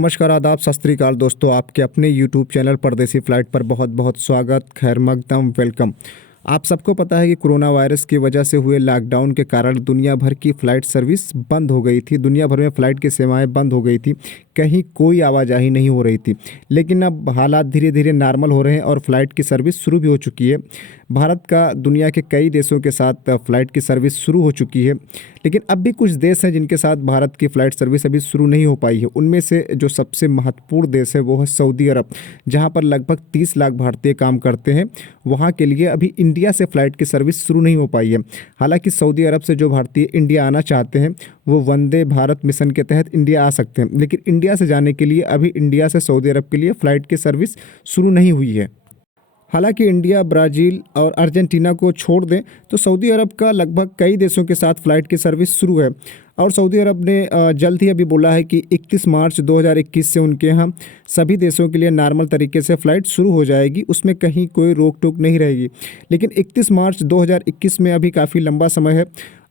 नमस्कार, आदाब, सत श्री अकाल दोस्तों। आपके अपने यूट्यूब चैनल परदेसी फ़्लाइट पर बहुत बहुत स्वागत, खैर मकदम, वेलकम। आप सबको पता है कि कोरोना वायरस की वजह से हुए लॉकडाउन के कारण दुनिया भर की फ़्लाइट सर्विस बंद हो गई थी। दुनिया भर में फ़्लाइट की सेवाएं बंद हो गई थी, कहीं कोई आवाजाही नहीं हो रही थी। लेकिन अब हालात धीरे धीरे नॉर्मल हो रहे हैं और फ़्लाइट की सर्विस शुरू भी हो चुकी है। भारत का दुनिया के कई देशों के साथ फ़्लाइट की सर्विस शुरू हो चुकी है, लेकिन अब भी कुछ देश हैं जिनके साथ भारत की फ़्लाइट सर्विस अभी शुरू नहीं हो पाई है। उनमें से जो सबसे महत्वपूर्ण देश है वो है सऊदी अरब, जहां पर लगभग 30 लाख भारतीय काम करते हैं। वहां के लिए अभी इंडिया से फ़्लाइट की सर्विस शुरू नहीं हो पाई है। हालांकि सऊदी अरब से जो भारतीय इंडिया आना चाहते हैं वो वंदे भारत मिशन के तहत इंडिया आ सकते हैं, लेकिन इंडिया से जाने के लिए अभी इंडिया से सऊदी अरब के लिए फ़्लाइट की सर्विस शुरू नहीं हुई है। हालांकि इंडिया, ब्राज़ील और अर्जेंटीना को छोड़ दें तो सऊदी अरब का लगभग कई देशों के साथ फ़्लाइट की सर्विस शुरू है। और सऊदी अरब ने जल्द ही अभी बोला है कि 31 मार्च 2021 से उनके यहाँ सभी देशों के लिए नॉर्मल तरीके से फ़्लाइट शुरू हो जाएगी, उसमें कहीं कोई रोक टोक नहीं रहेगी। लेकिन 31 मार्च 2021 में अभी काफ़ी लंबा समय है।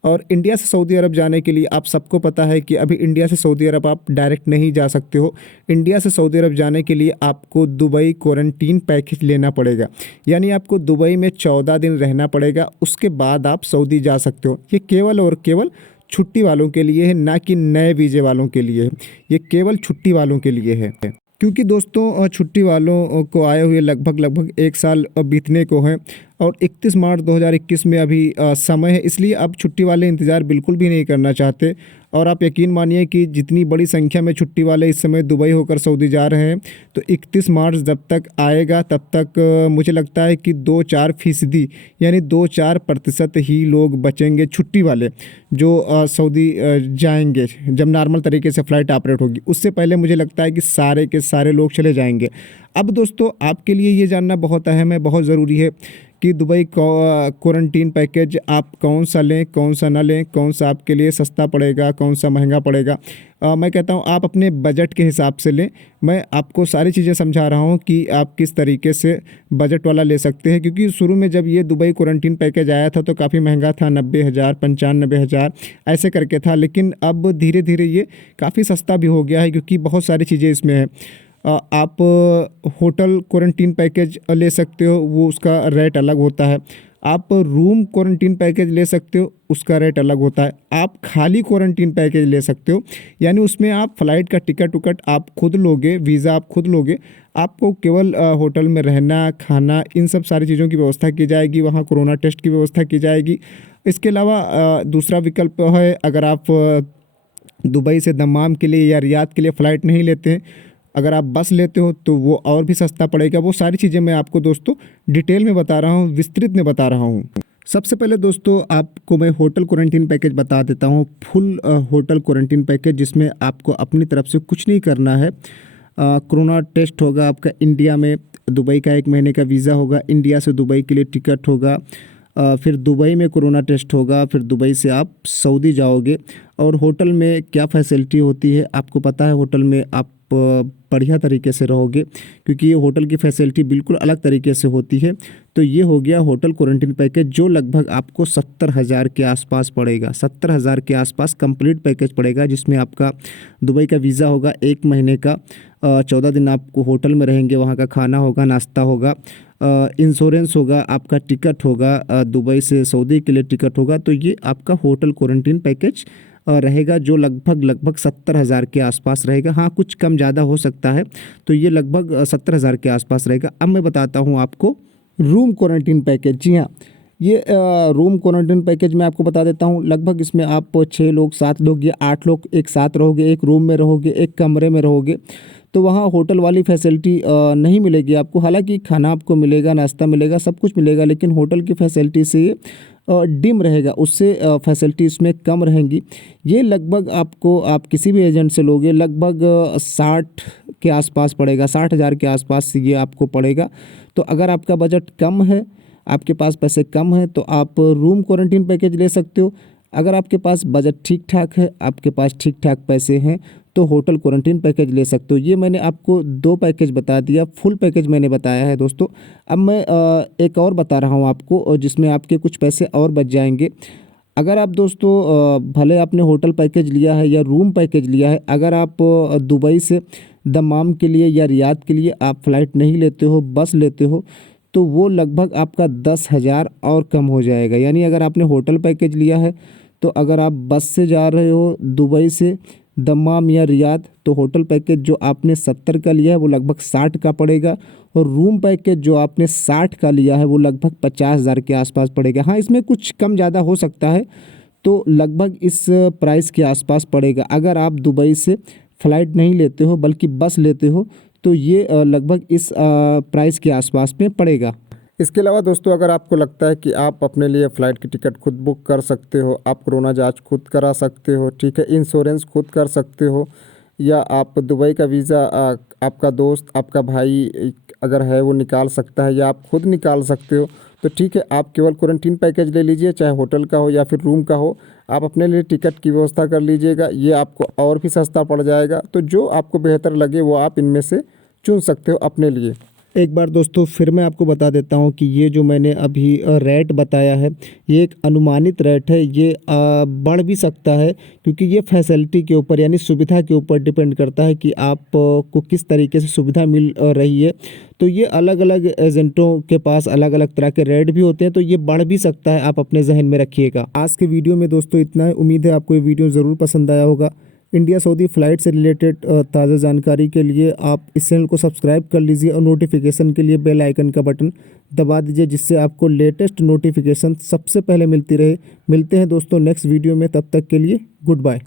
और इंडिया से सऊदी अरब जाने के लिए आप सबको पता है कि अभी इंडिया से सऊदी अरब आप डायरेक्ट नहीं जा सकते हो। इंडिया से सऊदी अरब जाने के लिए आपको दुबई क्वारंटीन पैकेज लेना पड़ेगा, यानी आपको दुबई में 14 दिन रहना पड़ेगा, उसके बाद आप सऊदी जा सकते हो। ये केवल और केवल छुट्टी वालों के लिए है, ना कि नए वीज़े वालों के लिए है। ये केवल छुट्टी वालों के लिए है, क्योंकि दोस्तों छुट्टी वालों को आए हुए लगभग 1 साल बीतने को है और 31 मार्च 2021 में अभी समय है, इसलिए अब छुट्टी वाले इंतज़ार बिल्कुल भी नहीं करना चाहते। और आप यकीन मानिए कि जितनी बड़ी संख्या में छुट्टी वाले इस समय दुबई होकर सऊदी जा रहे हैं, तो 31 मार्च जब तक आएगा तब तक मुझे लगता है कि 2-4% यानी 2-4% ही लोग बचेंगे छुट्टी वाले जो सऊदी जाएंगे जब नॉर्मल तरीके से फ़्लाइट ऑपरेट होगी। उससे पहले मुझे लगता है कि सारे के सारे लोग चले जाएंगे। अब दोस्तों आपके लिए ये जानना बहुत अहम है, बहुत ज़रूरी है कि दुबई क्वारंटीन पैकेज आप कौन सा लें, कौन सा ना लें, कौन सा आपके लिए सस्ता पड़ेगा, कौन सा महंगा पड़ेगा। मैं कहता हूँ आप अपने बजट के हिसाब से लें। मैं आपको सारी चीज़ें समझा रहा हूँ कि आप किस तरीके से बजट वाला ले सकते हैं, क्योंकि शुरू में जब ये दुबई क्वारंटीन पैकेज आया था तो काफ़ी महंगा था, 90,000, 95,000 ऐसे करके था। लेकिन अब धीरे धीरे ये काफ़ी सस्ता भी हो गया है, क्योंकि बहुत सारी चीज़ें इसमें हैं। आप होटल क्वारंटीन पैकेज ले सकते हो, वो उसका रेट अलग होता है। आप रूम क्वारंटीन पैकेज ले सकते हो, उसका रेट अलग होता है। आप खाली क्वारंटीन पैकेज ले सकते हो, यानी उसमें आप फ़्लाइट का टिकट उकट आप खुद लोगे, वीज़ा आप खुद लोगे, आपको केवल होटल में रहना, खाना, इन सब सारी चीज़ों की व्यवस्था की जाएगी, वहाँ कोरोना टेस्ट की व्यवस्था की जाएगी। इसके अलावा दूसरा विकल्प है, अगर आप दुबई से दम्माम के लिए या रियाद के लिए फ़्लाइट नहीं लेते हैं, अगर आप बस लेते हो तो वो और भी सस्ता पड़ेगा। वो सारी चीज़ें मैं आपको दोस्तों डिटेल में बता रहा हूँ, विस्तृत में बता रहा हूँ। सबसे पहले दोस्तों आपको मैं होटल क्वारंटीन पैकेज बता देता हूँ, फुल होटल क्वारंटीन पैकेज, जिसमें आपको अपनी तरफ से कुछ नहीं करना है। कोरोना टेस्ट होगा आपका इंडिया में, दुबई का 1 महीने का वीज़ा होगा, इंडिया से दुबई के लिए टिकट होगा, फिर दुबई में कोरोना टेस्ट होगा, फिर दुबई से आप सऊदी जाओगे। और होटल में क्या फैसिलिटी होती है आपको पता है, होटल में आप बढ़िया तरीके से रहोगे, क्योंकि ये होटल की फैसिलिटी बिल्कुल अलग तरीके से होती है। तो ये हो गया होटल क्वारंटीन पैकेज, जो लगभग आपको 70,000 के आसपास पड़ेगा। 70,000 के आसपास कंप्लीट पैकेज पड़ेगा, जिसमें आपका दुबई का वीज़ा होगा 1 महीने का, 14 दिन आपको होटल में रहेंगे, वहाँ का खाना होगा, नाश्ता होगा, इंश्योरेंस होगा, आपका टिकट होगा, दुबई से सऊदी के लिए टिकट होगा। तो ये आपका होटल क्वारंटीन पैकेज रहेगा, जो लगभग 70,000 के आसपास रहेगा। हाँ, कुछ कम ज़्यादा हो सकता है, तो ये लगभग 70,000 के आसपास रहेगा। अब मैं बताता हूँ आपको रूम क्वारंटीन पैकेज। जी हाँ, ये रूम क्वारंटीन पैकेज मैं आपको बता देता हूँ। लगभग इसमें आप 6 लोग, 7 लोग या 8 लोग एक साथ रहोगे, एक रूम में रहोगे, एक कमरे में रहोगे। तो वहाँ होटल वाली फैसिलिटी नहीं मिलेगी आपको। हालांकि खाना आपको मिलेगा, नाश्ता मिलेगा, सब कुछ मिलेगा, लेकिन होटल की फैसिलिटी से ये डिम रहेगा, उससे फैसिलिटी इसमें कम रहेंगी। ये लगभग आपको, आप किसी भी एजेंट से लोगे, लगभग 60 के आसपास पड़ेगा, 60,000 के आसपास ये आपको पड़ेगा। तो अगर आपका बजट कम है, आपके पास पैसे कम हैं, तो आप रूम क्वारंटीन पैकेज ले सकते हो। अगर आपके पास बजट ठीक ठाक है, आपके पास ठीक ठाक पैसे हैं, तो होटल क्वारंटीन पैकेज ले सकते हो। ये मैंने आपको 2 पैकेज बता दिया, फुल पैकेज मैंने बताया है दोस्तों। अब मैं एक और बता रहा हूँ आपको, और जिसमें आपके कुछ पैसे और बच जाएंगे। अगर आप दोस्तों भले आपने होटल पैकेज लिया है या रूम पैकेज लिया है, अगर आप दुबई से दमाम के लिए या रियाद के लिए आप फ़्लाइट नहीं लेते हो, बस लेते हो, तो वो लगभग आपका 10,000 और कम हो जाएगा। यानी अगर आपने होटल पैकेज लिया है तो अगर आप बस से जा रहे हो दुबई से दमाम या रियाद, तो होटल पैकेज जो आपने 70 का लिया है वो लगभग 60 का पड़ेगा, और रूम पैकेज जो आपने 60 का लिया है वो लगभग 50,000 के आसपास पड़ेगा। हाँ, इसमें कुछ कम ज़्यादा हो सकता है, तो लगभग इस प्राइस के आसपास पड़ेगा। अगर आप दुबई से फ़्लाइट नहीं लेते हो बल्कि बस लेते हो तो ये लगभग इस प्राइस के आसपास में पड़ेगा। इसके अलावा दोस्तों, अगर आपको लगता है कि आप अपने लिए फ़्लाइट की टिकट खुद बुक कर सकते हो, आप कोरोना जांच खुद करा सकते हो, ठीक है, इंश्योरेंस खुद कर सकते हो, या आप दुबई का वीज़ा आपका दोस्त, आपका भाई अगर है वो निकाल सकता है, या आप खुद निकाल सकते हो, तो ठीक है, आप केवल क्वारंटीन पैकेज ले लीजिए, चाहे होटल का हो या फिर रूम का हो। आप अपने लिए टिकट की व्यवस्था कर लीजिएगा, ये आपको और भी सस्ता पड़ जाएगा। तो जो आपको बेहतर लगे वो आप इनमें से चुन सकते हो अपने लिए। एक बार दोस्तों फिर मैं आपको बता देता हूँ कि ये जो मैंने अभी रेट बताया है ये एक अनुमानित रेट है, ये बढ़ भी सकता है, क्योंकि ये फैसिलिटी के ऊपर यानी सुविधा के ऊपर डिपेंड करता है कि आप को किस तरीके से सुविधा मिल रही है। तो ये अलग अलग एजेंटों के पास अलग अलग तरह के रेट भी होते हैं, तो ये बढ़ भी सकता है, आप अपने जहन में रखिएगा। आज के वीडियो में दोस्तों इतना है, उम्मीद है आपको ये वीडियो ज़रूर पसंद आया होगा। इंडिया सऊदी फ़्लाइट से रिलेटेड ताज़ा जानकारी के लिए आप इस चैनल को सब्सक्राइब कर लीजिए और नोटिफिकेशन के लिए बेल आइकन का बटन दबा दीजिए, जिससे आपको लेटेस्ट नोटिफिकेशन सबसे पहले मिलती रहे। मिलते हैं दोस्तों नेक्स्ट वीडियो में, तब तक के लिए गुड बाय।